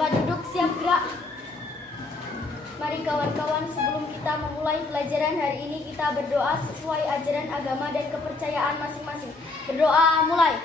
Tempat duduk, siap gerak. Mari kawan-kawan, sebelum kita memulai pelajaran hari ini, kita berdoa sesuai ajaran agama dan kepercayaan masing-masing. Berdoa, mulai.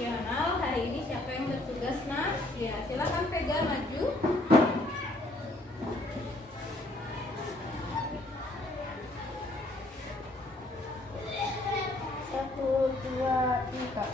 nasional. Hari ini siapa yang bertugas, Nak? Ya, silakan pegang maju. Satu, dua, tiga.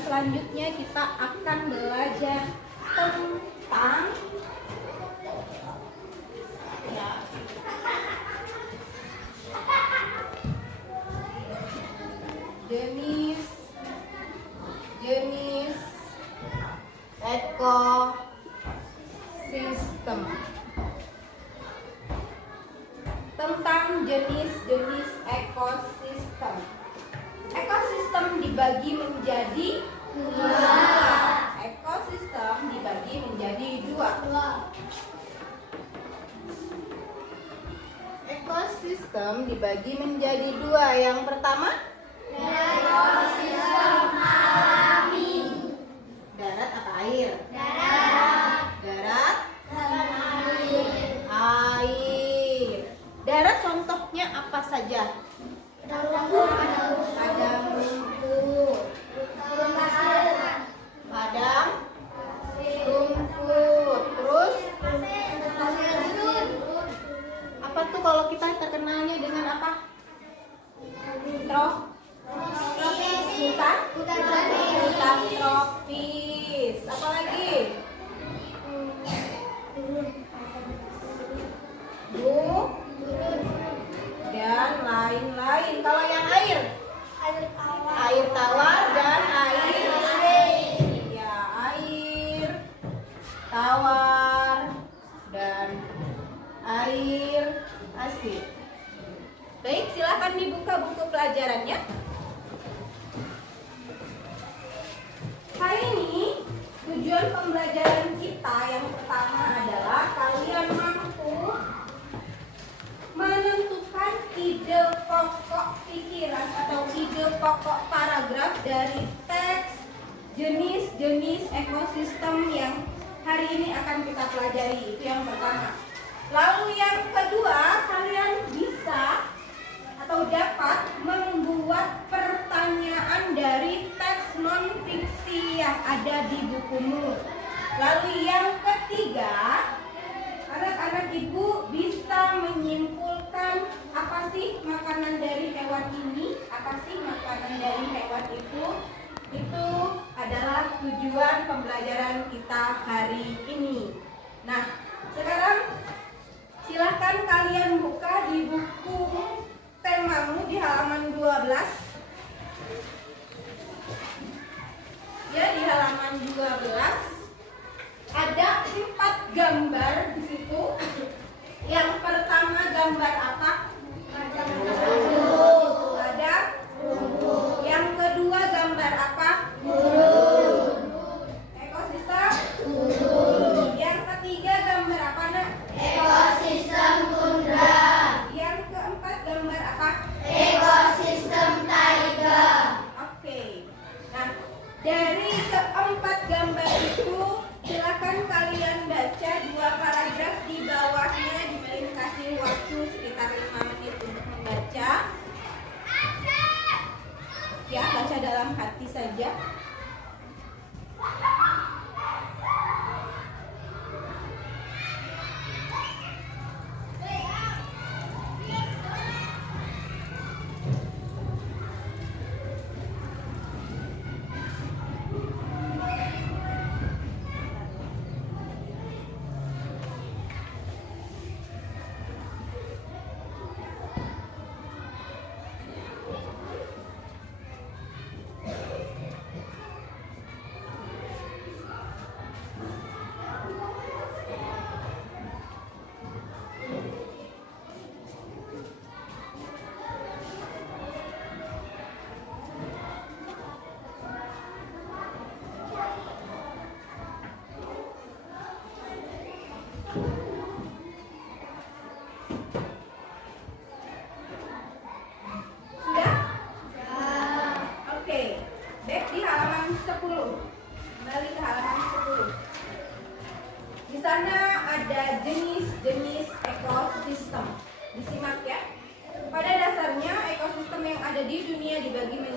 Selanjutnya kita akan belajar tentang jenis ekosistem. Tentang jenis-jenis ekosistem. Ekosistem dibagi menjadi dua. Ekosistem dibagi menjadi dua. Ekosistem dibagi menjadi dua. Yang pertama, Ekosistem alami. darat apa air? Darat. Air. Darat contohnya apa saja? Padang rumput. Padang rumput. Terus apa tuh kalau kita terkenalnya dengan apa? Hutan tropis. Apa lagi? Dan lain-lain. Kalau yang air tawar dan air ya, air tawar dan air asin. Baik, silakan dibuka buku pelajarannya. Hari ini tujuan pembelajaran kita yang pertama adalah kalian mampu menentukan ide pokok pikiran atau ide pokok paragraf dari teks jenis-jenis ekosistem yang hari ini akan kita pelajari. Itu yang pertama. Lalu yang kedua, kalian bisa atau dapat membuat pertanyaan dari teks non-fiksi yang ada di bukumu. Lalu yang ketiga, anak-anak ibu bisa menyimpulkan apa sih makanan dari hewan ini, apa sih makanan dari hewan itu. Itu adalah tujuan pembelajaran kita hari ini. Nah, sekarang silahkan kalian buka di buku temamu di halaman 12. Ya, di halaman 12 ada 4 gambar di situ. Yang pertama gambar apa? Ladang. Yang kedua gambar apa? Ekosistem. Yang ketiga gambar apa, Nak? Ekosistem tundra. Yang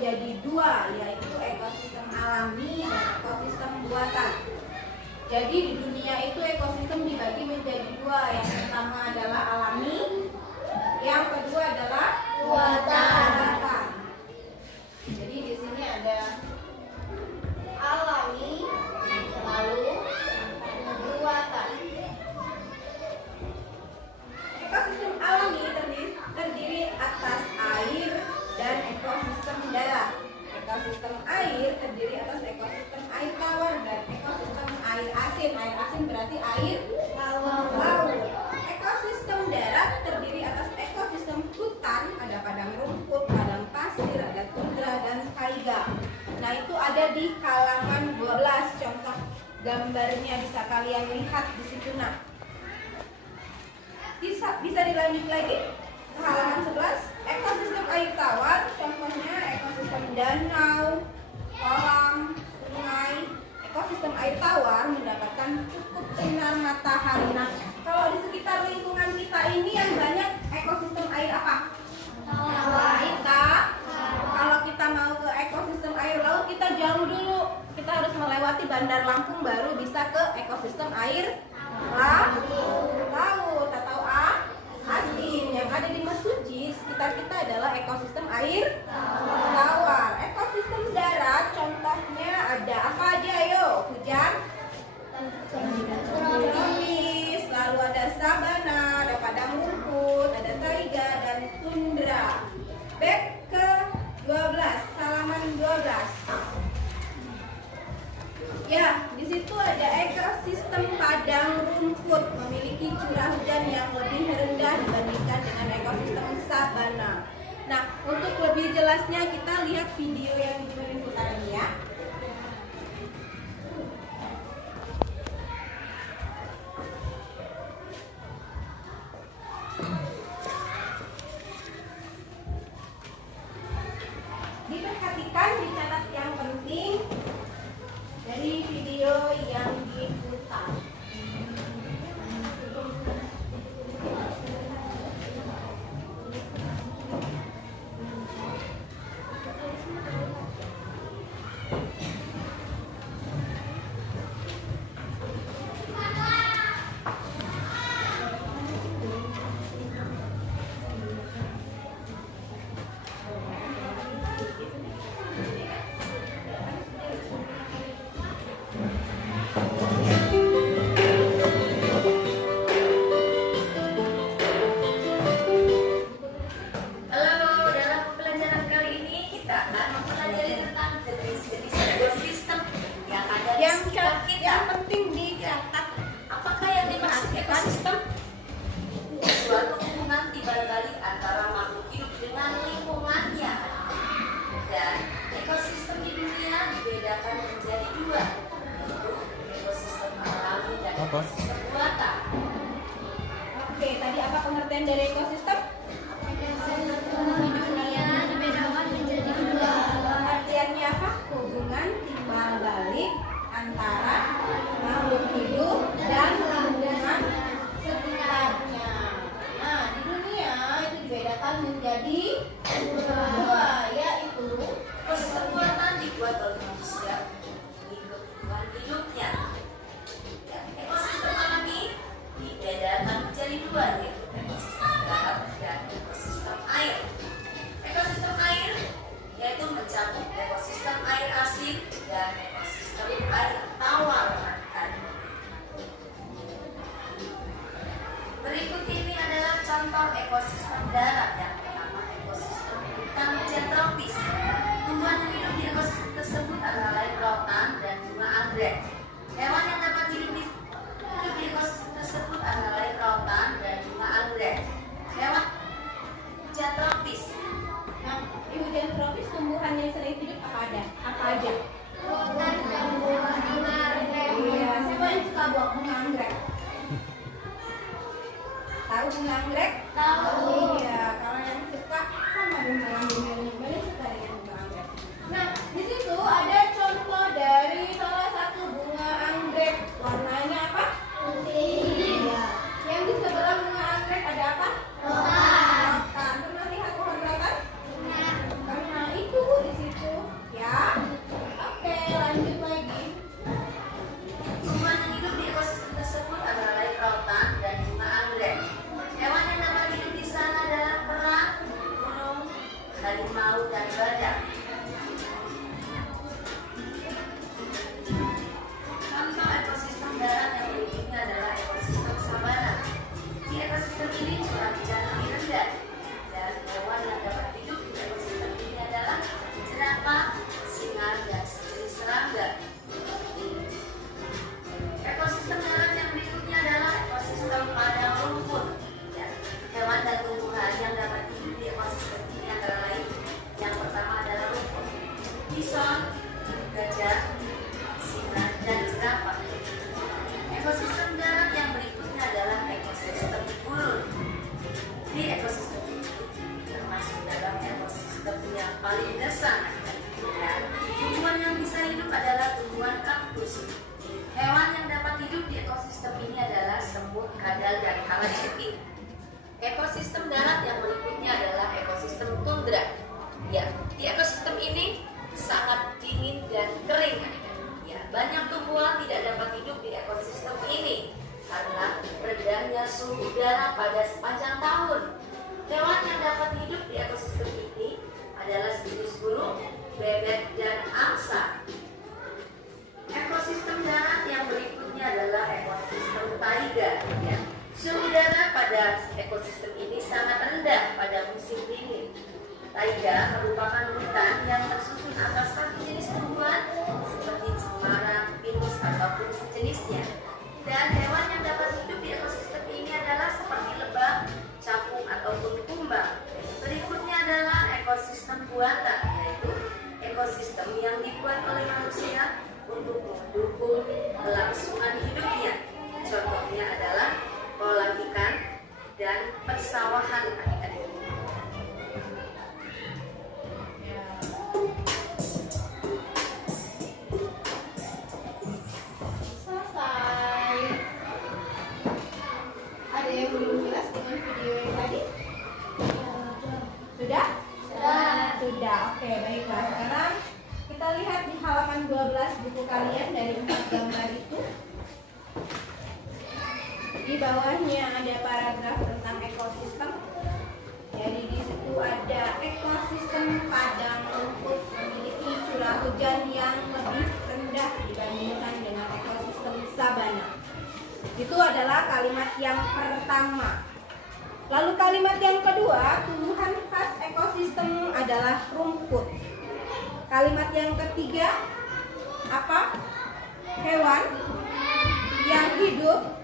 menjadi dua, yaitu ekosistem alami dan ekosistem buatan. Jadi di dunia itu ekosistem dibagi menjadi dua. Yang pertama adalah alami, yang kedua adalah buatan. Jadi di sini ada alami, lalu buatan. Ekosistem alami terdiri atas air dan ekosistem darat. Ekosistem air terdiri atas ekosistem air tawar dan ekosistem air asin. Air asin berarti air laut. Ekosistem darat terdiri atas ekosistem hutan, ada padang rumput, padang pasir, ada tundra dan taiga. Nah, itu ada di halaman 12. Contoh gambarnya bisa kalian lihat di situ. Nah, bisa dilanjut lagi ke halaman 11. Ekosistem air tawar, contohnya ekosistem danau, kolam, sungai. Ekosistem air tawar mendapatkan cukup sinar matahari. Nah, kalau di sekitar lingkungan kita ini yang banyak ekosistem air apa? Kalau kita mau ke ekosistem air laut, kita jauh dulu. Kita harus melewati Bandar Lampung baru bisa ke ekosistem air laut atau asin. Yang ada di Mesuji sekitar kita adalah ekosistem air tawar. Ekosistem darat contohnya ada apa aja? Ayo, hujan tropis, lalu ada sabana, ada padang rumput, ada taiga dan tundra. Back ke 12, halaman 12. Ya, di situ ada ekosistem padang rumput, memiliki curah hujan yang lebih rendah dibandingkan dengan ekosistem sabana. Nah, untuk lebih jelasnya kita lihat video yang di liputan ini ya. Diperhatikan, dicatat yang penting dari video yang diputar. Yang penting dicatat. Apakah yang dimaksud ekosistem? Suatu hubungan timbal balik antara makhluk hidup dengan lingkungannya. Dan ekosistem di dunia dibedakan menjadi dua, yaitu ekosistem alami dan ekosistem buatan. Oke, tadi apa pengertian dari ekosistem? Ekosistem di dunia dibedakan menjadi dua. Pengertiannya apa? Hubungan timbal balik antara makhluk hidup dan lingkungan sekitarnya. Nah, di dunia itu dibedakan menjadi dua, yaitu Ekosistem buatan dibuat oleh manusia demi kebutuhan hidupnya. Dan ekosistem alami dibedakan menjadi dua, yaitu ekosistem darat dan ekosistem air. Ekosistem air yaitu mencakup ekosistem air asin dan ekosistem air tawar. Berikut ini adalah contoh ekosistem darat. Yang pertama, ekosistem hutan hujan tropis. Tumbuhan yang hidup di ekosistem tersebut antara lain lautan dan bunga anggrek. Hewan yang dapat hidup di ekosistem tersebut antara lain lautan dan bunga anggrek. Hewan hujan tropis. Nah, di hujan tropis tumbuhan yang sering hidup apa aja? Hutan dan bunga anggrek. Iya, siapa yang suka buah bunga anggrek? Tahu bunga anggrek? Tahu. Iya, kalau yang suka sama dengan bunga suka dengan bunga anggrek. Nah, di situ ada contoh dari salah satu bunga anggrek. Warnanya apa? Putih. Iya. Yang di sebelah bunga anggrek ada apa? Rotan. Rotan. Pernah lihat pohon rotan? Karena itu di situ harimau, dan badak. Contoh ekosistem darat yang berikutnya adalah ekosistem sabana. Di ekosistem ini curah hujan lebih rendah, dan hewan yang dapat hidup di ekosistem ini adalah jerapah, singa, dan sejenis serangga. Ekosistem darat yang berikutnya adalah ekosistem padang rumput. Ya, hewan dan tumbuhan yang dapat hidup di ekosistem ini antara lain yang pertama adalah rumput, bison, gajah, singa, dan jerapah. Ekosistem darat yang berikutnya adalah ekosistem gurun. Di ekosistem ini termasuk dalam ekosistem yang paling gersang. Dan tumbuhan yang bisa hidup adalah tumbuhan kaktus. Hewan yang dapat hidup di ekosistem ini adalah semut, kadal, dan kalajengking. Ekosistem darat yang berikutnya adalah ekosistem tundra. Ya, di ekosistem ini sangat dingin dan kering. Ya, banyak tumbuhan tidak dapat hidup di ekosistem ini karena rendahnya suhu udara pada sepanjang tahun. Hewan yang dapat hidup di ekosistem ini adalah sejenis burung, bebek, dan angsa. Ekosistem darat yang berikutnya adalah ekosistem taiga. Ya. Suhu udara pada ekosistem ini sangat rendah pada musim dingin. Taiga merupakan hutan yang tersusun atas satu jenis tumbuhan seperti cemara, pinus, ataupun sejenisnya. Dan hewan yang dapat hidup di ekosistem ini adalah seperti lebah, capung, ataupun kumbang. Berikutnya adalah ekosistem buatan, yaitu ekosistem yang dibuat oleh manusia untuk mendukung kelangsungan hidupnya. Contohnya adalah kolam ikan dan persawahan adik-adik. Selesai. Ada yang belum jelas dengan video yang tadi? Sudah? Sudah. Oke, baiklah. Sekarang kita lihat di halaman 12 buku kalian dari 4 gambar itu. Di bawahnya ada paragraf tentang ekosistem. Jadi di situ ada ekosistem padang rumput memiliki curah hujan yang lebih rendah dibandingkan dengan ekosistem sabana. Itu adalah kalimat yang pertama. Lalu kalimat yang kedua, tumbuhan khas ekosistem adalah rumput. Kalimat yang ketiga, apa? Hewan yang hidup.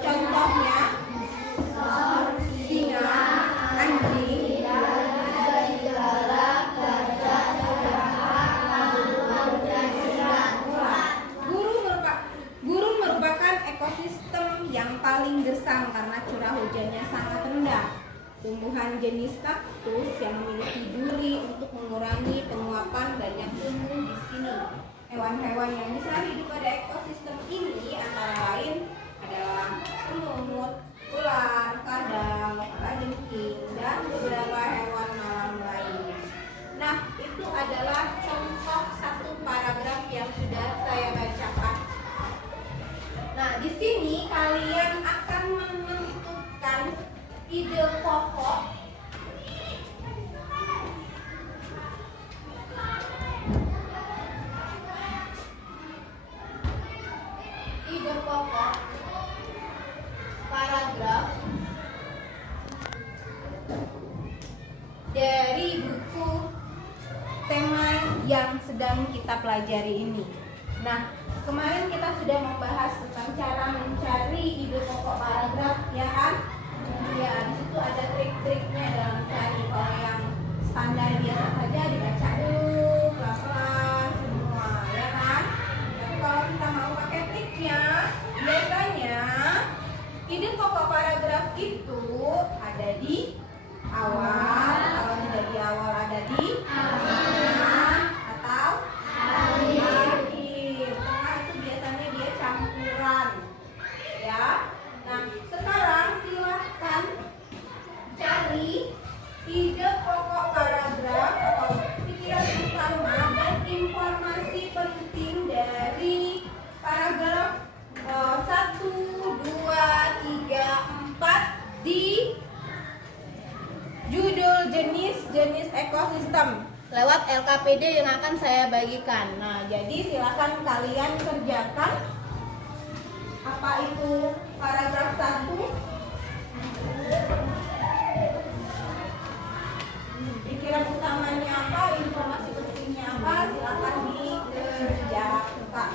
Contohnya singa, anjing, burung merupakan ekosistem yang paling gersang karena curah hujannya sangat rendah. Tumbuhan jenis kaktus yang memiliki duri untuk mengurangi penguapan banyak tumbuh di sini. Hewan-hewan yang bisa hidup pada ekosistem ini antara lain adalah semut, ular, kadal, kalajengking, dan beberapa hewan malam lainnya. Nah, itu adalah contoh satu paragraf yang sudah saya bacakan. Nah, di sini kalian akan menentukan ide pokok paragraf dari buku tema yang sedang kita pelajari ini. Nah, kemarin kita sudah membahas tentang cara mencari ide pokok paragraf, ya kan? Ya, di situ ada trik-triknya dalam mencari. Kalau yang standar biasa saja dibaca dulu pelan-pelan semua, ya kan? Tapi kalau kita mau pakai triknya, biasanya ide pokok paragraf itu ada di awal. Kalau tidak di awal ada di tengah atau akhir. Tengah itu biasanya dia campuran, ya. Nah, sekarang silahkan judul jenis-jenis ekosistem lewat LKPD yang akan saya bagikan. Nah, jadi silakan kalian kerjakan. Apa itu paragraf 1? Pikiran utamanya apa, informasi pentingnya apa, silakan dikerjakan.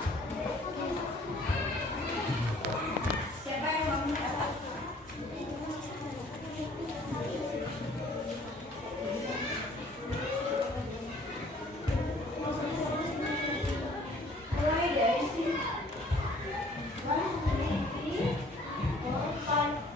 Siapa yang mau mencatat? Mulai dari sini. 1, 2, 3, 4, 5.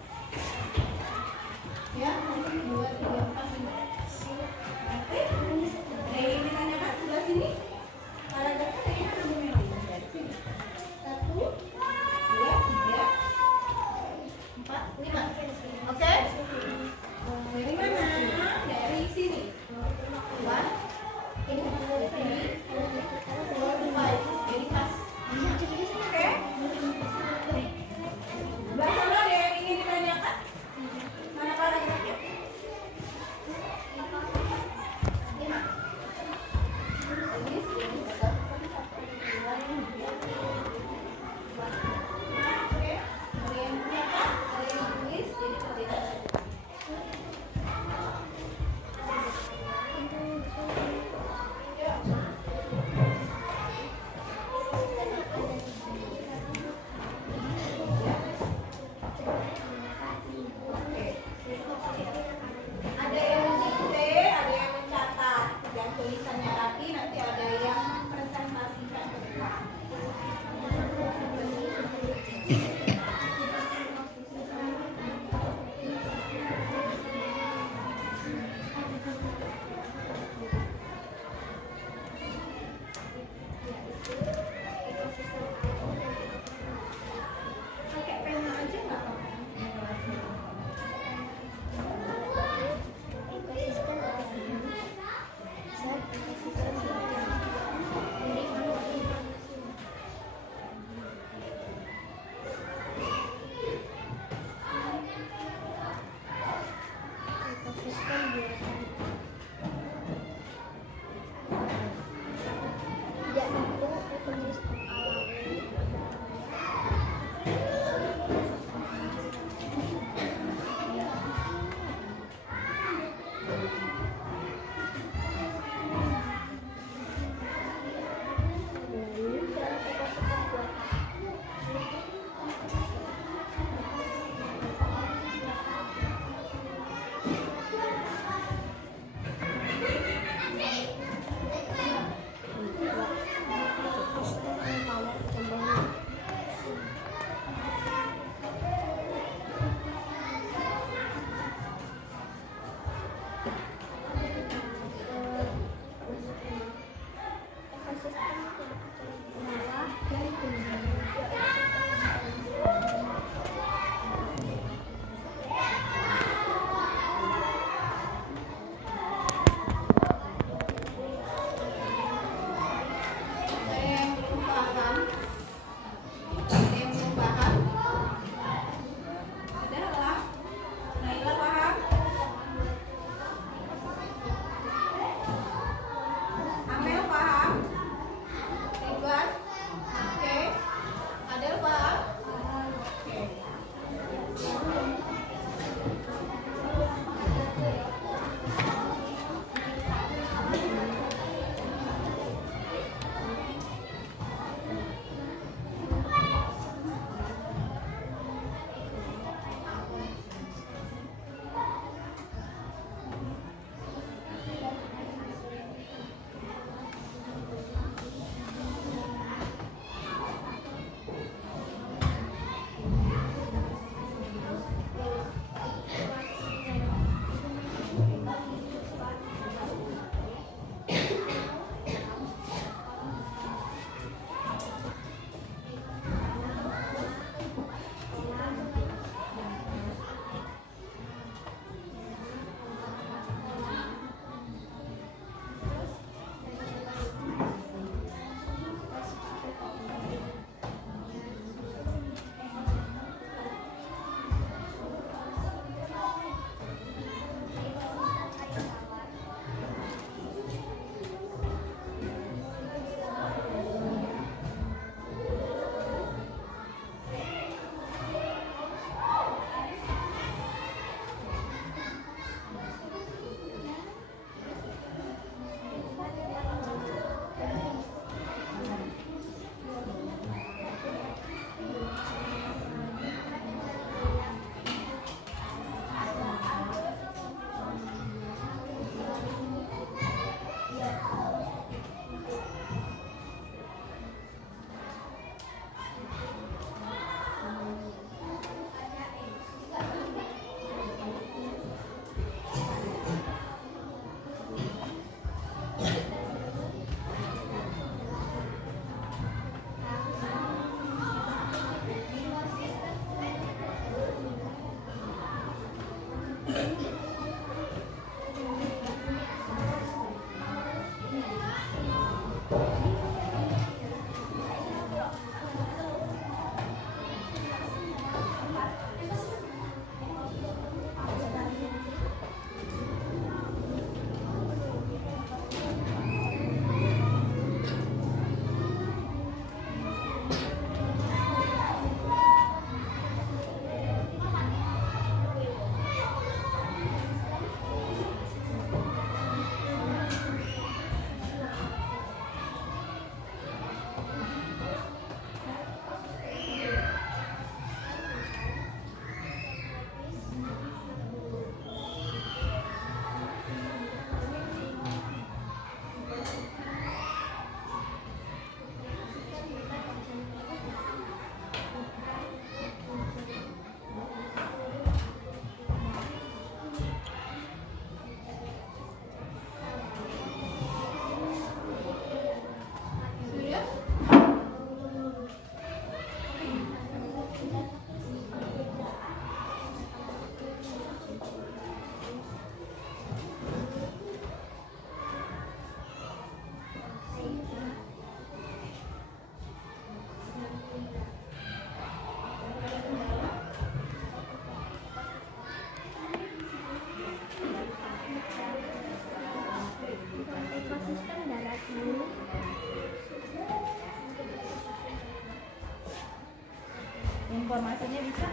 Informasinya bisa?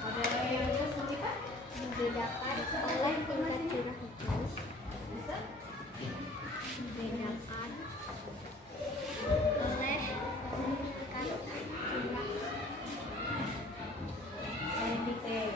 Ada yang terus kita? Dibedakan oleh tingkat curah hujan. Bisa? Dibedakan oleh tingkat curah Yang detail.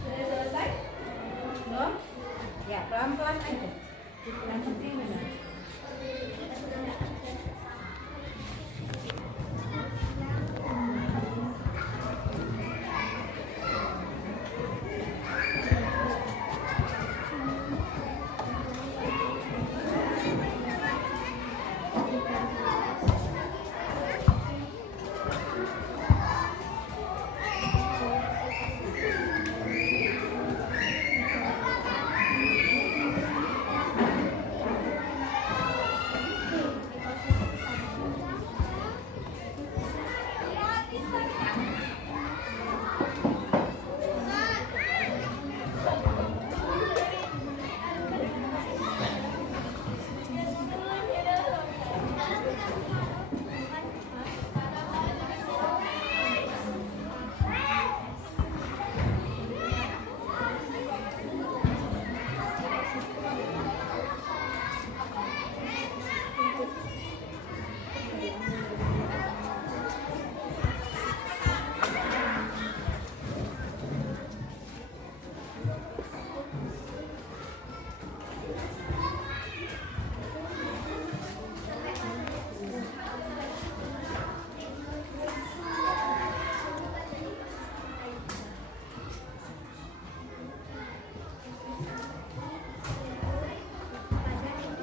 Sudah selesai? Belum? Ya, pelan-pelan aja. Yang penting benar.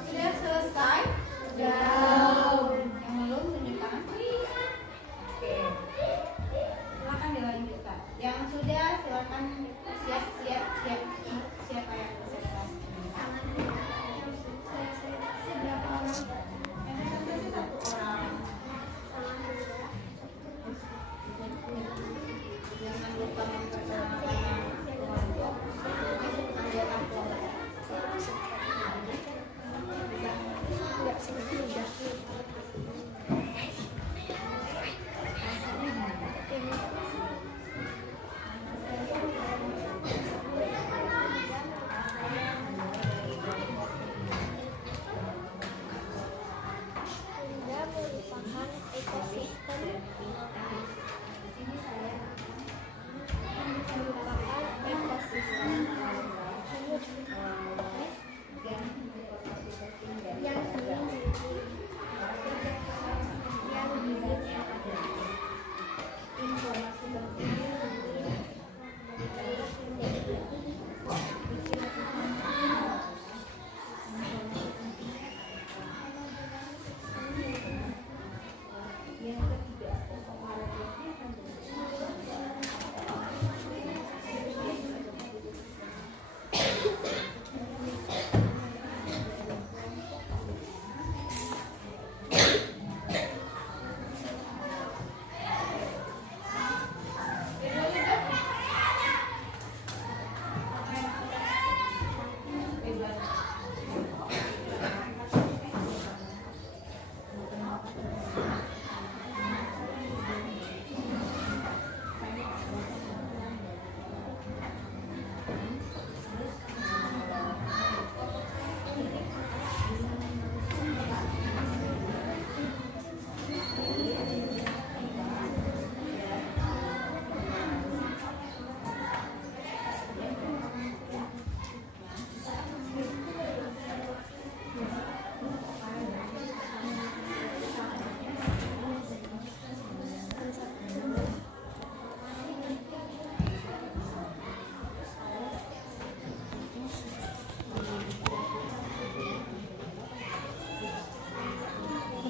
Sudah selesai? Sudah. Yang belum tunjuk tangan. Oke. Silakan dilanjutkan. Yang sudah silakan siap kayak presentasi. Berapa orang? Yang presentasi satu orang. Jangan lupa memperkenalkan kelompok anggota kelompok. Enggak segitu udah.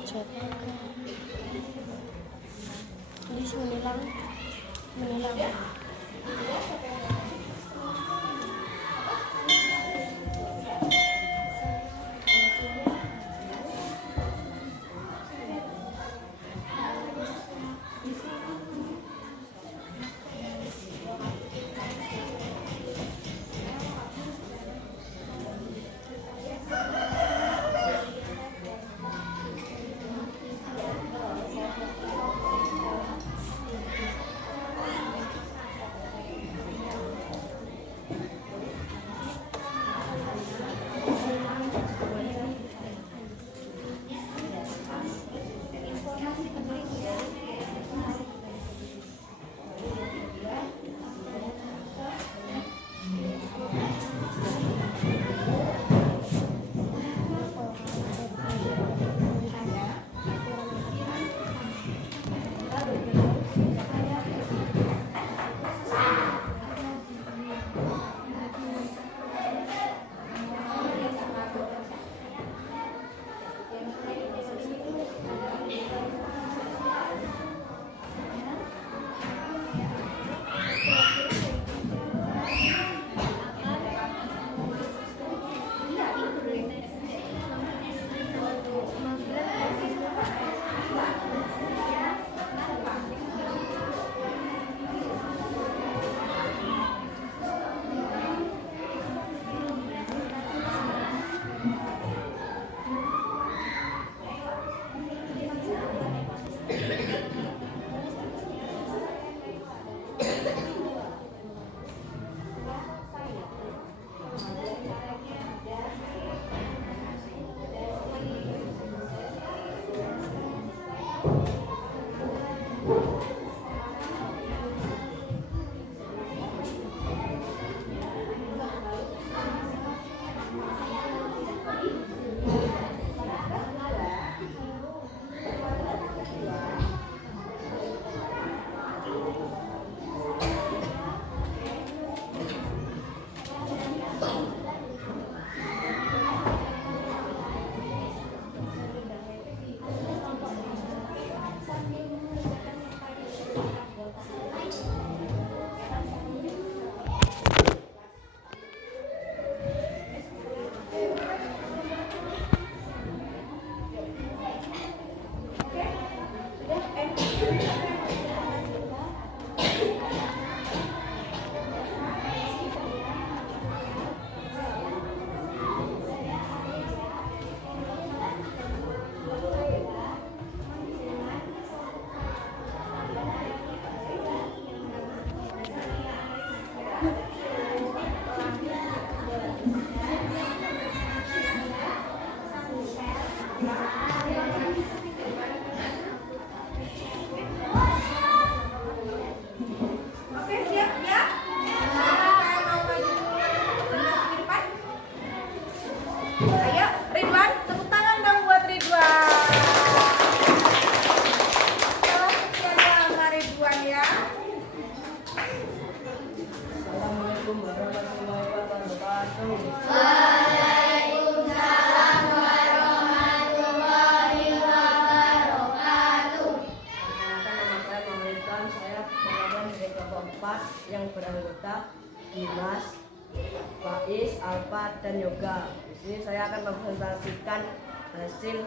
Tulis menilang. Yang beranggota Dimas, Faiz, Alfa, dan Yoga. Di sini saya akan mempresentasikan hasil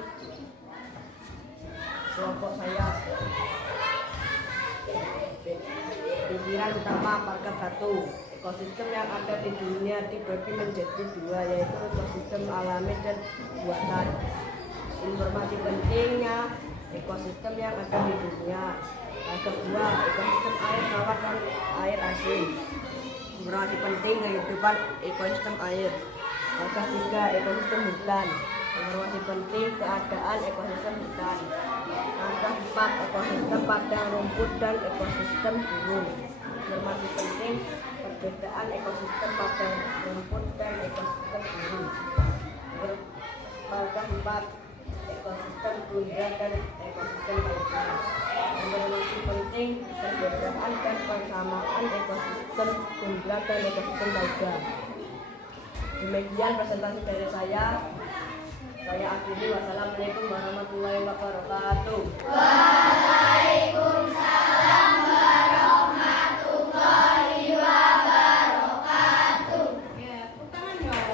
kelompok saya. Pikiran utama paragraf 1. Ekosistem yang ada di dunia dibagi menjadi dua, yaitu ekosistem alami dan buatan. Informasi pentingnya ekosistem yang ada di dunia. Kedua, ekosistem air tawar dan air asin. Informasi penting kehidupan ekosistem air. Ketiga, ekosistem hutan. Informasi penting keadaan ekosistem hutan. 4, ekosistem padang rumput dan ekosistem gunung. Informasi penting perbedaan ekosistem padang rumput dan ekosistem gunung. Paragraf 4, ekosistem tundra dan ekosistem taiga. Informasi penting perbedaan dan persamaan ekosistem tundra dan ekosistem taiga. Demikian presentasi dari saya. Saya akhiri, wassalamualaikum warahmatullahi wabarakatuh. Waalaikumsalam warahmatullahi wabarakatuh. Ya, tepuk tangan dong.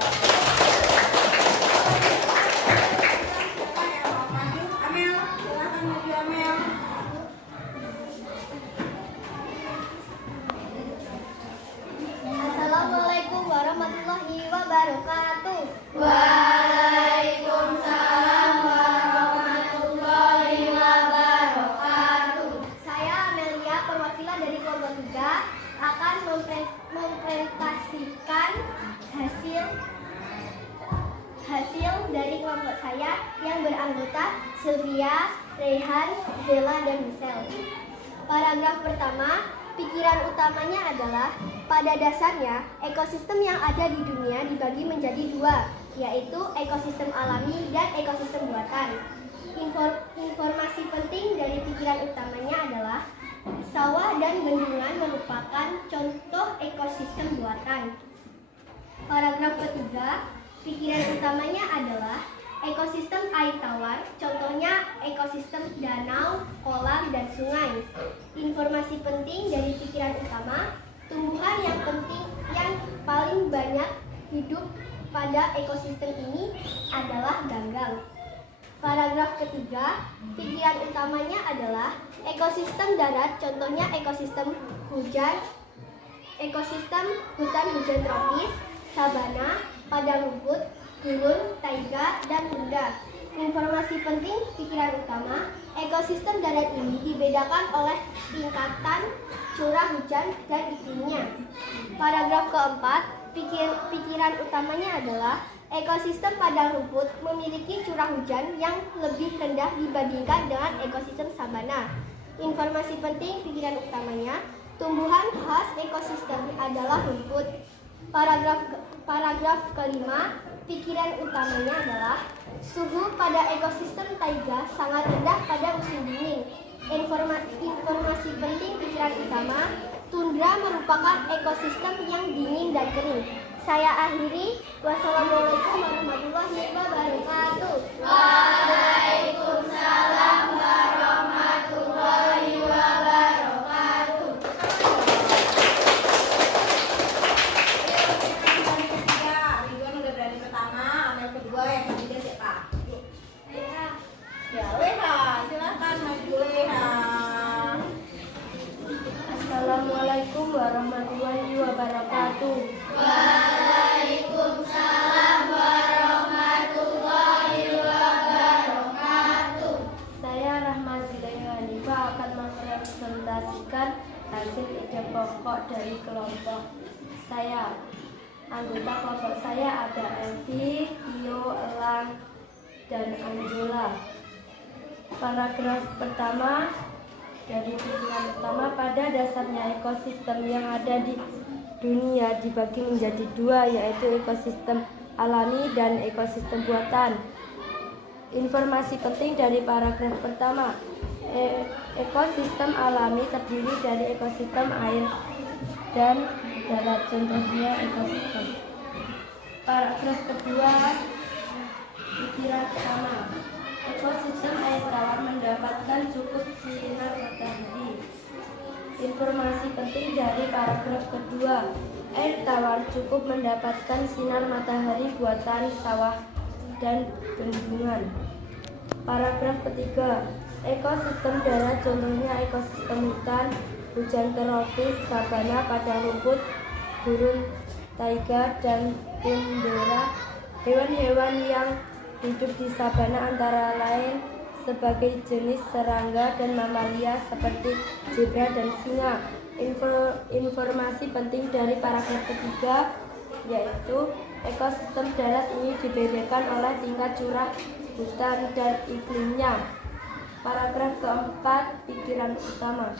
Silakan ya, maju. Amel, silakan maju Amel. Assalamualaikum warahmatullahi wabarakatuh. Waalaikumsalam warahmatullahi wabarakatuh. Saya Amelia, perwakilan dari kelompok 3, akan mempresentasikan hasil dari kelompok saya yang beranggota Sylvia, Rehan, Zela, dan Michelle. Paragraf pertama, pikiran utamanya adalah pada dasarnya ekosistem yang ada di dunia dibagi menjadi dua, yaitu ekosistem alami dan ekosistem buatan. Informasi penting dari pikiran utamanya adalah sawah dan bendungan merupakan contoh ekosistem buatan. Paragraf ketiga, pikiran utamanya adalah ekosistem air tawar, contohnya ekosistem danau, kolam, dan sungai. Informasi penting dari pikiran utama, tumbuhan yang paling banyak hidup pada ekosistem ini adalah ganggang. Paragraf ketiga, pikiran utamanya adalah ekosistem darat, contohnya ekosistem hutan hujan tropis, sabana, padang rumput, gurun, taiga, dan tundra. Informasi penting pikiran utama, ekosistem darat ini dibedakan oleh tingkatan curah hujan dan iklimnya. Paragraf keempat, pikiran utamanya adalah ekosistem padang rumput memiliki curah hujan yang lebih rendah dibandingkan dengan ekosistem sabana. Informasi penting pikiran utamanya, tumbuhan khas ekosistem adalah rumput. Paragraf kelima, pikiran utamanya adalah suhu pada ekosistem taiga sangat rendah pada musim dingin. Informasi penting pikiran utama, tundra merupakan ekosistem yang dingin dan kering. Saya akhiri, wassalamualaikum warahmatullahi wabarakatuh. Waalaikumsalam warahmatullahi wabarakatuh. Ketiga, Ridwan udah berani pertama, Amel kedua, yang ketiga siapa? Ya, Leha, silakan maju Leha. Assalamualaikum warahmatullahi wabarakatuh. Waalaikumsalam warahmatullahi wabarakatuh. Saya Rahma Zilayu Hanifah akan mempresentasikan hasil ide pokok dari kelompok saya. Anggota kelompok saya ada Elvi, Tio, Elang, dan Angela. Paragraf pertama dari pikiran utama, pada dasarnya ekosistem yang ada di dunia dibagi menjadi dua, yaitu ekosistem alami dan ekosistem buatan. Informasi penting dari paragraf pertama, ekosistem alami terdiri dari ekosistem air dan darat, contohnya ekosistem. Paragraf kedua, pikiran utama, ekosistem air tawar mendapatkan cukup sinar matahari. Informasi penting dari paragraf kedua, air tawar cukup mendapatkan sinar matahari buatan sawah dan bendungan. Paragraf ketiga, ekosistem darat, contohnya ekosistem hutan, hujan tropis, sabana, padang rumput, gurun, taiga, dan tundra. Hewan-hewan yang hidup di sabana antara lain sebagai jenis serangga dan mamalia seperti zebra dan singa. Informasi penting dari paragraf ketiga yaitu ekosistem darat ini dibedakan oleh tingkat curah hujan dan iklimnya. Paragraf keempat, pikiran utama,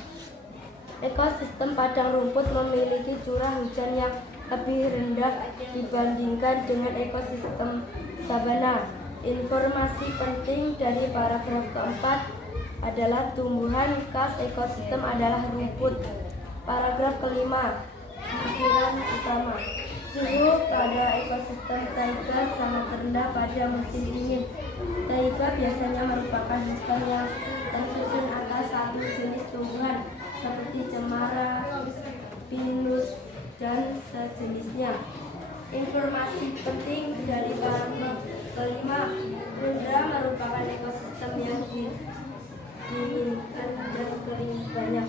ekosistem padang rumput memiliki curah hujan yang lebih rendah dibandingkan dengan ekosistem sabana. Informasi penting dari paragraf keempat adalah tumbuhan khas ekosistem adalah rumput. Paragraf kelima, pikiran utama, Suhu pada ekosistem taiga sangat rendah pada musim dingin. Taiga biasanya merupakan hutan yang tersusun atas satu jenis tumbuhan seperti cemara, pinus, dan sejenisnya. Informasi penting dari paragraf kelima, tundra merupakan ekosistem yang dinginkan dan kering banyak.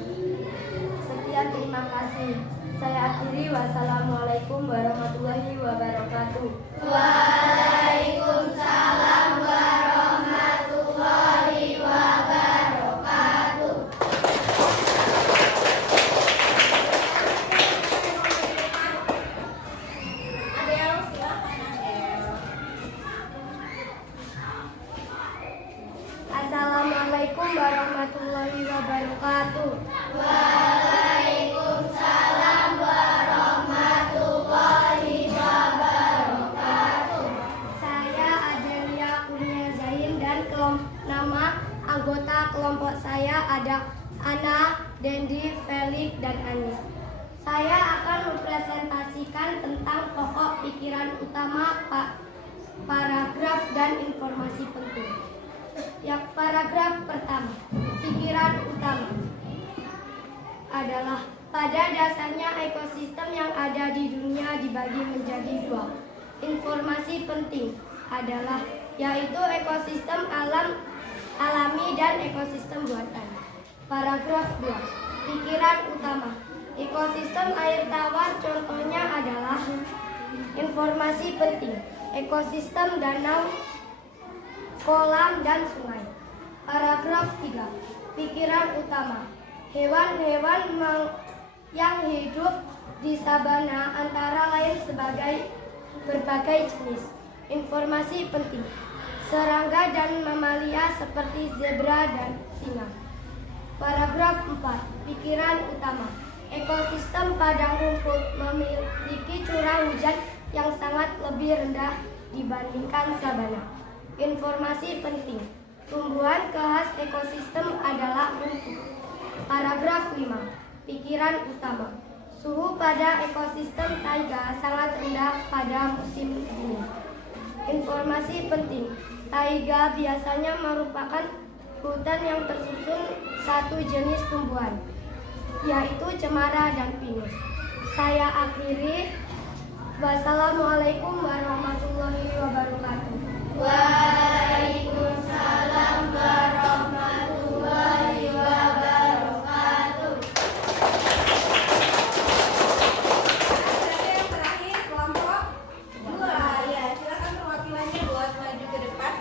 Sekian, terima kasih. Saya akhiri. Wassalamualaikum warahmatullahi wabarakatuh. Waalaikumsalam warahmatullahi wabarakatuh. Adel, silakan Adel. Assalamualaikum warahmatullahi wabarakatuh. Saya Adelia Kurnia Zain dan nama anggota kelompok saya ada Ana, Dendi, Felix, dan Anis. Saya akan mempresentasikan tentang pokok pikiran utama paragraf dan informasi penting. Yang paragraf pertama, pikiran utama adalah pada dasarnya ekosistem yang ada di dunia dibagi menjadi dua. Informasi penting adalah yaitu ekosistem alami dan ekosistem buatan. Paragraf 2. Pikiran utama. Ekosistem air tawar contohnya adalah informasi penting. Ekosistem danau, kolam, dan sungai. Paragraf 3. Pikiran utama. Hewan-hewan yang hidup di sabana antara lain sebagai berbagai jenis. Informasi penting. Serangga dan mamalia seperti zebra dan singa. Paragraf 4. Pikiran utama. Ekosistem padang rumput memiliki curah hujan yang sangat lebih rendah dibandingkan sabana. Informasi penting. Tumbuhan khas ekosistem adalah rumput. Paragraf 5. Pikiran utama. Suhu pada ekosistem taiga sangat rendah pada musim dingin. Informasi penting. Taiga biasanya merupakan hutan yang tersusun satu jenis tumbuhan, yaitu cemara dan pinus. Saya akhiri. Wassalamualaikum warahmatullahi wabarakatuh. Waalaikumsalam warahmatullahi wabarakatuh. Ada yang terakhir kelompok 2. Ya, silakan perwakilannya buat maju ke depan.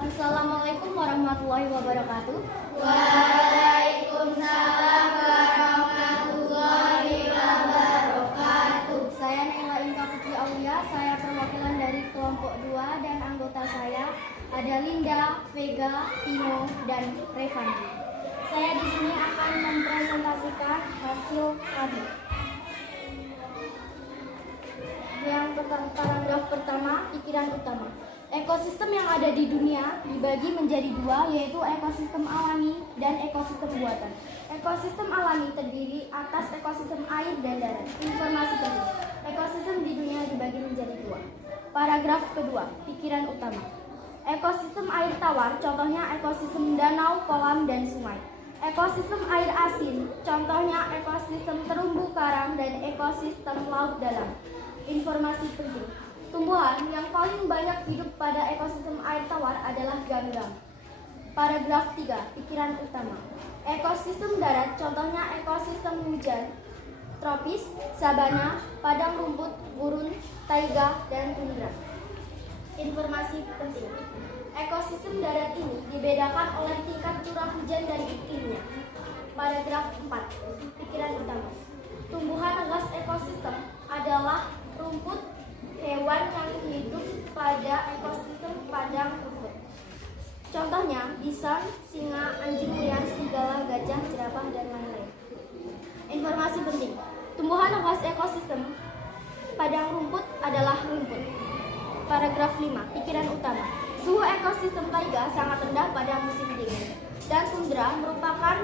Assalamualaikum warahmatullahi wabarakatuh. Waalaikumsalam warahmatullahi wabarakatuh. Saya Naila Inka Putri Aulia. Saya perwakilan dari kelompok 2 dan anggota saya ada Linda, Vega, Tino, dan Revanti. Saya di sini akan mempresentasikan hasil kami. Yang paragraf pertama, pikiran utama. Ekosistem yang ada di dunia dibagi menjadi dua, yaitu ekosistem alami dan ekosistem buatan. Ekosistem alami terdiri atas ekosistem air dan darat. Informasi penting. Ekosistem di dunia dibagi menjadi dua. Paragraf kedua, pikiran utama. Ekosistem air tawar, contohnya ekosistem danau, kolam, dan sungai. Ekosistem air asin, contohnya ekosistem terumbu karang dan ekosistem laut dalam. Informasi penting. Tumbuhan yang paling banyak hidup pada ekosistem air tawar adalah ganggang. Paragraf 3, pikiran utama. Ekosistem darat, contohnya ekosistem hujan, tropis, sabana, padang rumput, gurun, taiga, dan tundra. Informasi penting. Ekosistem darat ini dibedakan oleh tingkat curah hujan dan iklimnya. Paragraf 4, pikiran utama. Tumbuhan khas ekosistem adalah rumput, hewan yang hidup pada ekosistem padang rumput. Contohnya, bison, singa, anjing liar, serigala, gajah, jerapah, dan lain-lain. Informasi penting. Tumbuhan khas ekosistem padang rumput adalah rumput. Paragraf 5, pikiran utama. Suhu ekosistem taiga sangat rendah pada musim dingin. dan tundra merupakan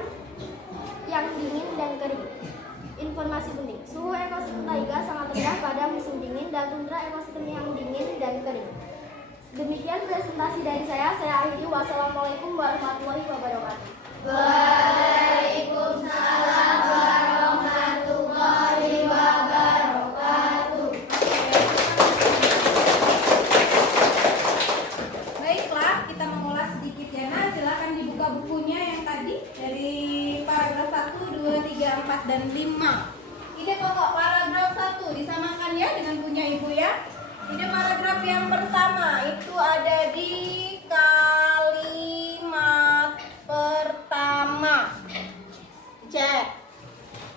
yang dingin dan kering. Informasi penting, suhu ekosistem taiga sangat rendah pada musim dingin dan tundra ekosistem yang dingin dan kering. Demikian presentasi dari saya akhiri. Wassalamualaikum warahmatullahi wabarakatuh. Waalaikumsalam warahmatullahi wabarakatuh. Baiklah, kita mengulas sedikit ya. Nah, silakan dibuka bukunya yang tadi dari paragraf 1, 2, 3, 4, dan 5. Ide pokok paragraf 1 disamakan ya dengan punya Ibu ya. Ide paragraf yang pertama itu ada di kalimat pertama. Cek.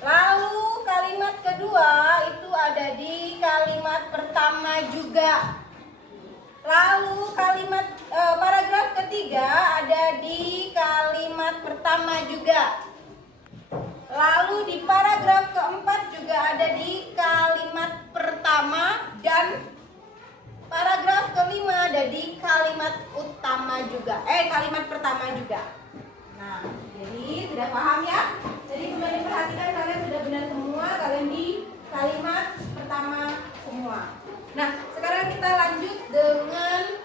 Lalu kalimat kedua itu ada di kalimat pertama juga. Lalu kalimat paragraf ketiga ada di kalimat pertama juga. Lalu di paragraf keempat juga ada di kalimat pertama dan paragraf kelima ada di kalimat utama juga. Kalimat pertama juga. Nah, jadi sudah paham ya? Jadi sudah diperhatikan kalian sudah benar semua, kalian di kalimat pertama semua. Nah, sekarang kita lanjut dengan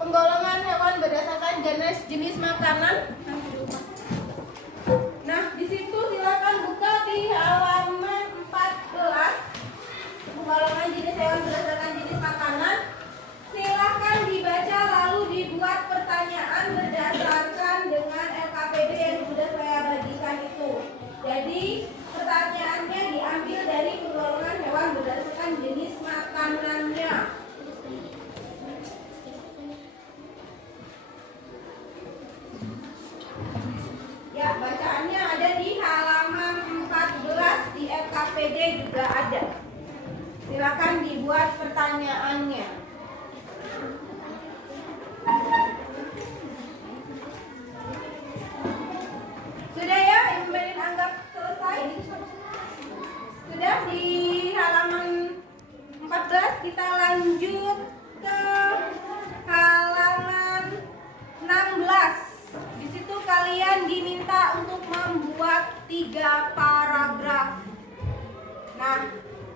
penggolongan hewan berdasarkan jenis makanan. Nah, di situ silakan buka di halaman 14. Penggolongan jenis hewan berdasarkan jenis makanan. Silakan dibaca lalu dibuat pertanyaan berdasarkan dengan LKPD yang sudah saya bagikan itu. Jadi pertanyaannya diambil dari penggolongan hewan berdasarkan jenis makanannya. Ya, bacaannya ada di halaman 14 di LKPD juga ada. Silakan dibuat pertanyaannya. Sudah ya, Ibu Melin anggap selesai. Sudah di halaman 14, kita lanjut ke halaman 16. Di situ kalian diminta untuk membuat 3 paragraf. Nah,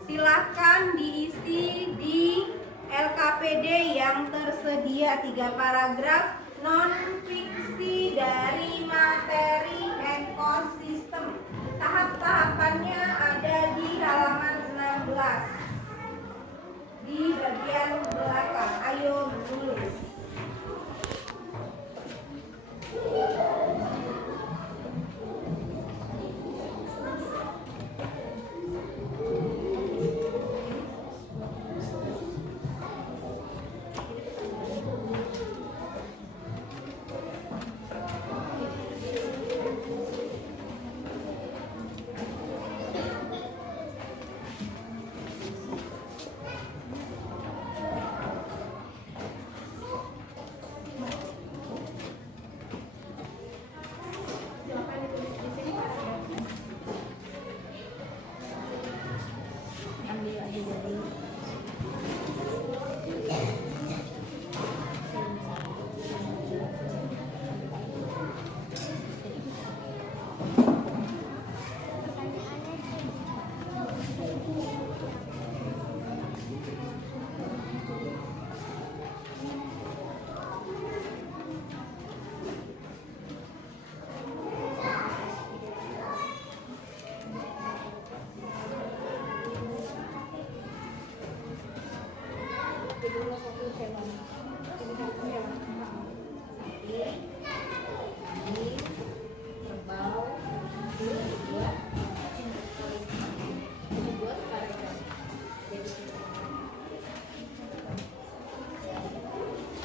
silahkan diisi di LKPD yang tersedia 3 paragraf non-fiksi dari materi ekosistem. Tahap-tahapannya ada di halaman 16 di bagian belakang. Ayo menulis.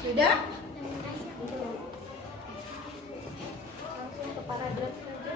Sudah? Langsung ke paragraf saja.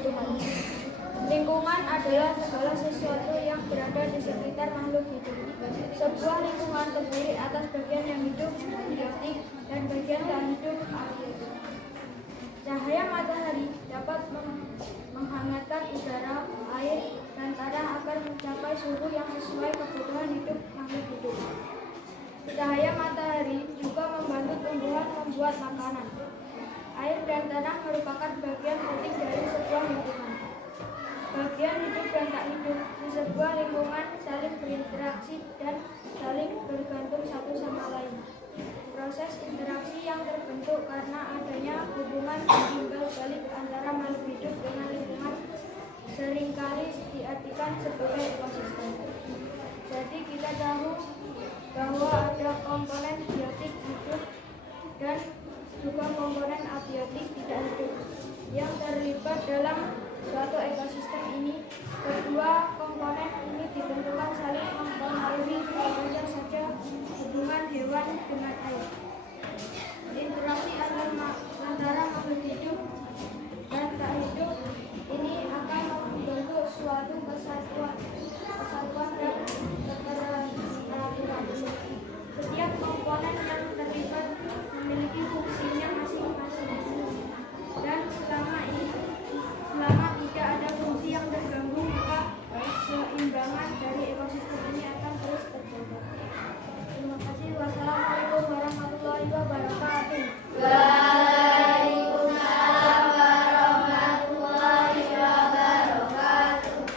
kebutuhan. Lingkungan adalah segala sesuatu yang berada di sekitar makhluk hidup. Sebuah lingkungan terdiri atas bagian yang hidup, biotik, dan bagian tak hidup, abiotik. Cahaya matahari dapat menghangatkan udara, air, dan tanah agar mencapai suhu yang sesuai kebutuhan hidup makhluk hidup. Cahaya matahari juga membantu tumbuhan membuat makanan. Air dan tanah merupakan bagian penting dari sebuah lingkungan. Bagian hidup dan tak hidup di sebuah lingkungan saling berinteraksi dan saling bergantung satu sama lain. Proses interaksi yang terbentuk karena adanya hubungan timbal balik antara makhluk hidup dengan lingkungan seringkali diartikan sebagai ekosistem. Jadi kita tahu bahwa ada komponen biotik hidup dan juga komponen abiotik tidak hidup yang terlibat dalam suatu ekosistem ini. Kedua komponen ini ditentukan saling mempengaruhi berbeda saja hubungan hewan dengan air. Interaksi antara makhluk hidup dan tak hidup ini akan membentuk suatu kesatuan dan keteraturan. Setiap komponen yang terlibat memiliki fungsinya masing-masing, dan selama tidak ada fungsi yang terganggu, maka keseimbangan dari ekosistem ini akan terus terjaga. Terima kasih. Wassalamualaikum warahmatullahi wabarakatuh. Waalaikumsalam warahmatullahi wabarakatuh.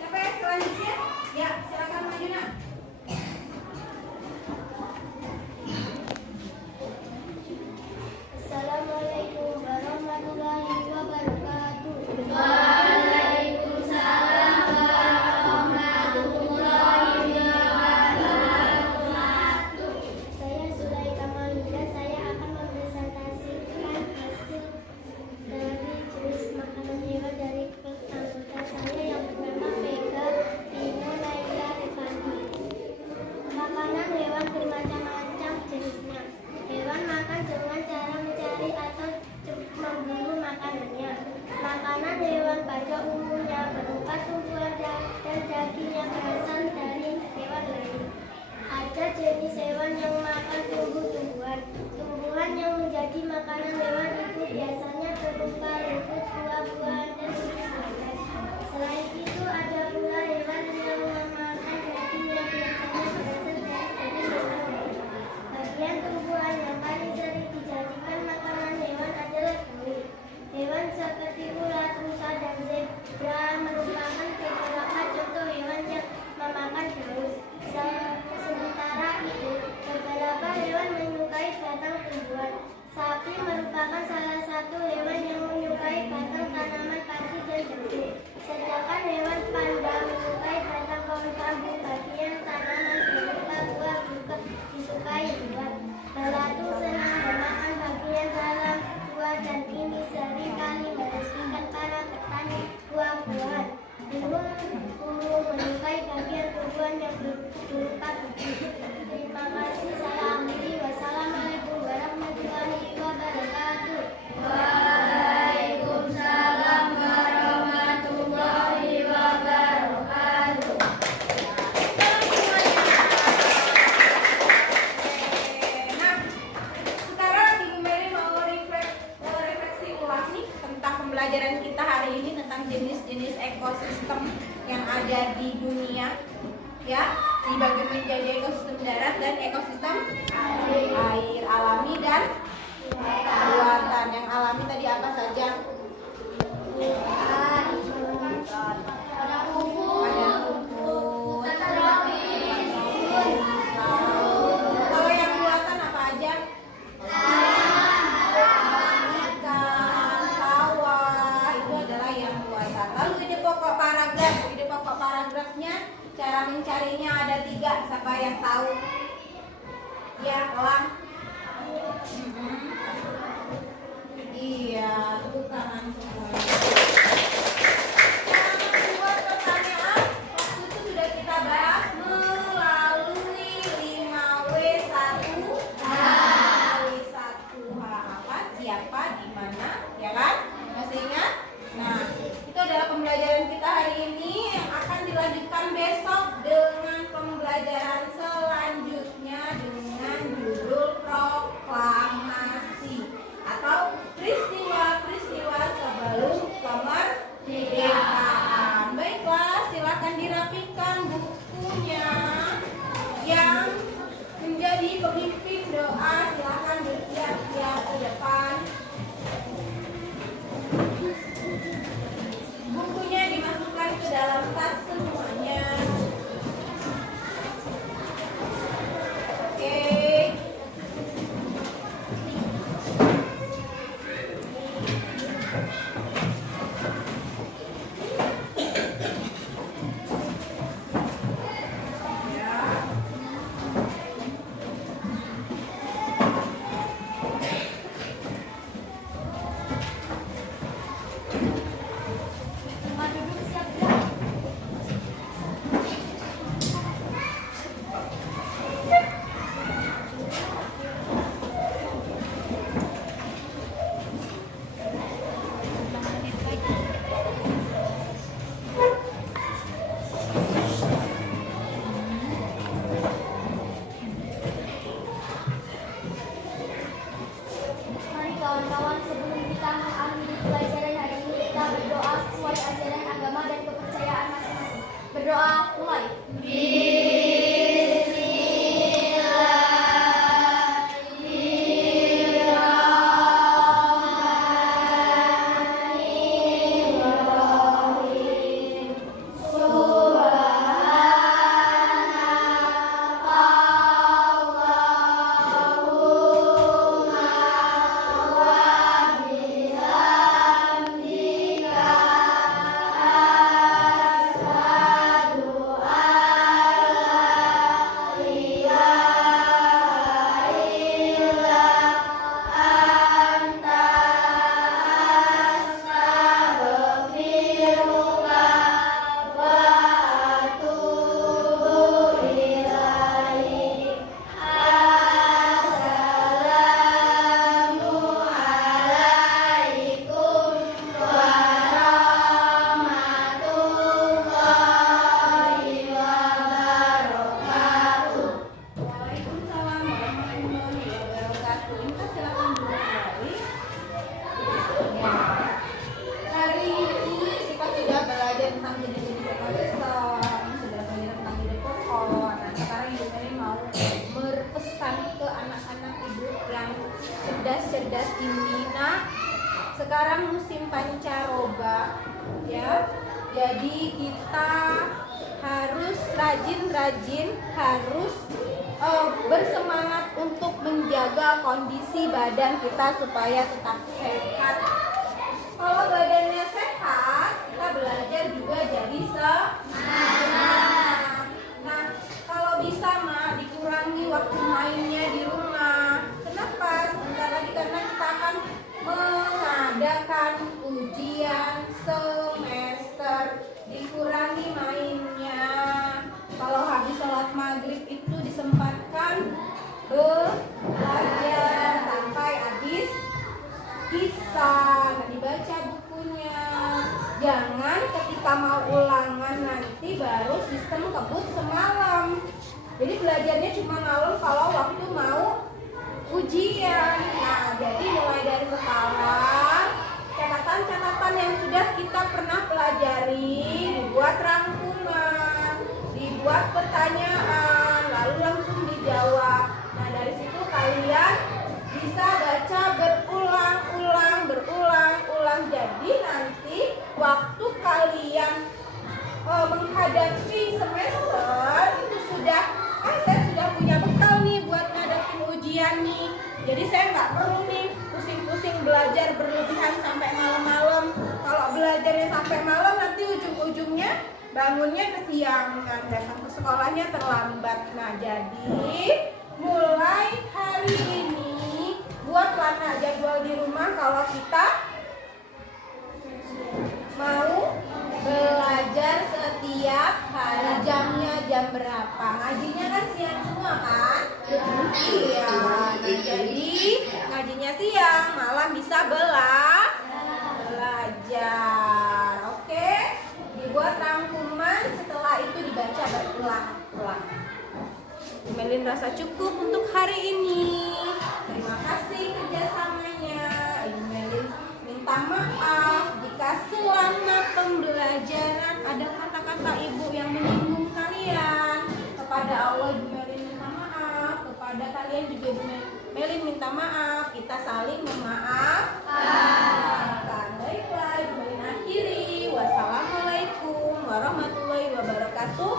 Siapa yang selanjutnya? Ya, silakan maju nak. Assalamualaikum warahmatullahi wabarakatuh. Waalaikumsalam warahmatullahi wabarakatuh. Saya Zulaika Maulida. Saya akan mempresentasikan hasil dari jenis makanan hewan dari klub anggota saya yang bernama Vega Dino Naila Revani. Makanan hewan bermacam-macam jenisnya. Hewan makan dengan cara mencari atau memburu makanannya. Makanan hewan pada umumnya berupa tumbuhan dan dagingnya berasal dari hewan lain. Ada jenis hewan yang makan tumbuh-tumbuhan. Tumbuhan yang menjadi makanan hewan itu biasanya berupa rumput, buah-buahan, dan jenis-jenis. Selain itu ada pula hewan yang memakan daging yang biasanya berasal dari daging hewan. Bagian tumbuhan yang paling sering dijadikan makanan hewan adalah daun. Hewan seperti ulat, rusa, dan zebra merupakan beberapa contoh hewan yang memakan daun. Sementara itu, beberapa hewan menyukai batang tumbuhan. Sapi merupakan salah satu hewan yang menyukai batang tanaman padi dan jambu. Sedangkan hewan panda menyukai batang pohon bambu. Bagian tanaman berupa buah juga disukai hewan. Belatung senang memakan bagian dalam buah dan ini seringkali meresmikan para petani buah-buahan. Burung menyukai bagian tumbuhan yang berupa biji. Terima kasih, saya akhiri. Wassalamualaikum warahmatullahi wabarakatuh. Waalaikumsalam warahmatullahi wabarakatuh. Nah, sekarang Ibu Mary mau refleksi ulang nih tentang pembelajaran kita hari ini tentang jenis-jenis ekosistem yang ada di dunia, ya, dibagi menjadi ekosistem darat dan ekosistem air, alami dan buatan. Yang alami tadi apa saja? Ada rumput, kalau yang buatan apa aja? Ikan, sawah, itu adalah yang buatan. Lalu ide pokok paragrafnya, cara mencarinya ada 3. Siapa yang tahu? Ya, Elang. Iya, tepuk tangan semua. sekarang musim pancaroba ya. Jadi kita harus rajin-rajin, harus bersemangat untuk menjaga kondisi badan kita supaya tetap sehat. Kalau badannya sehat, kita belajar juga jadi semangat. Nah, kalau bisa mah dikurangi waktu mainnya di rumah. Kenapa? Sebentar lagi karena kita akan mengadakan ujian semester. Dikurangi mainnya. Kalau habis sholat maghrib itu disempatkan belajar sampai habis kisah, dibaca bukunya. Jangan ketika mau ulangan nanti baru sistem kebut semalam. Jadi belajarnya cuma malam kalau waktu mau ujian. Nah, jadi mulai dari sekarang catatan-catatan yang sudah kita pernah pelajari dibuat rangkuman, dibuat pertanyaan, lalu langsung dijawab. Nah, dari situ kalian bisa baca berulang-ulang. Jadi nanti waktu kalian menghadapi semester itu sudah saya sudah punya bekal nih buat ngadepin ujian nih. Jadi saya nggak perlu nih pusing-pusing belajar berlebihan sampai malam-malam. Kalau belajarnya sampai malam nanti ujung-ujungnya bangunnya kesiangan, datang ke sekolahnya terlambat. Nah, jadi mulai hari ini buatlah jadwal di rumah kalau kita mau belajar setiap hari. Jamnya jam berapa? Ngajinya kan siang semua kan? Iya. Nah, jadi ngajinya siang, malam bisa belajar. Oke? Dibuat rangkuman, setelah itu dibaca berulang-ulang. Melin rasa cukup untuk hari ini. Terima kasih kerjasamanya. Ibu Melin minta maaf jika selama pembelajaran ada kata-kata ibu yang menyinggung kalian. Kepada Allah Ibu Melin minta maaf, kepada kalian juga Ibu Melin minta maaf. Kita saling memaafkan. Baiklah, Ibu Melin akhiri. Wassalamualaikum warahmatullahi wabarakatuh.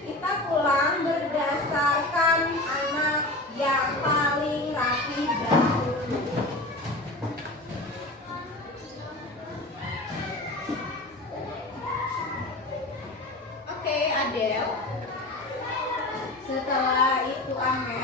Kita pulang berdasarkan anak yang paling rapi dahulu. Oke, Adel. Setelah itu Amel.